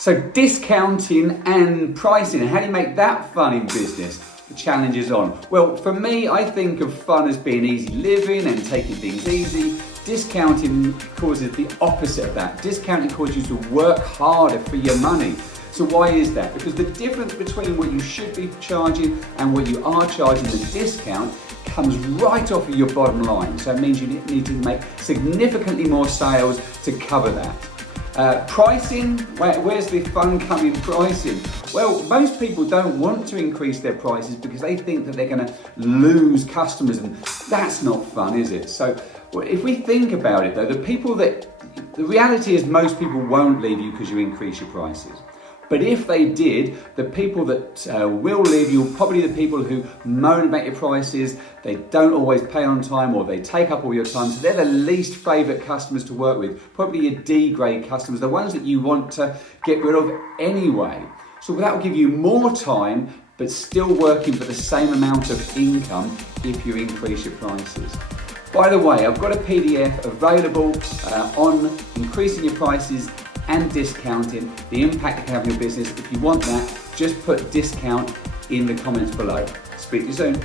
So discounting and pricing, how do you make that fun in business? The challenge is on. Well, for me, I think of fun as being easy living and taking things easy. Discounting causes the opposite of that. Discounting causes you to work harder for your money. So why is that? Because the difference between what you should be charging and what you are charging, the discount, comes right off of your bottom line. So it means you need to make significantly more sales to cover that. Pricing, where's the fun come in pricing? Well, most people don't want to increase their prices because they think that they're going to lose customers, and that's not fun, is it? So if we think about it though, the reality is most people won't leave you because you increase your prices. But if they did, the people that will leave you are probably the people who moan about your prices, they don't always pay on time, or they take up all your time. So they're the least favourite customers to work with, probably your D-grade customers, the ones that you want to get rid of anyway. So that will give you more time, but still working for the same amount of income if you increase your prices. By the way, I've got a PDF available on increasing your prices and discounting, the impact it can have on your business. If you want that, just put discount in the comments below. Speak to you soon.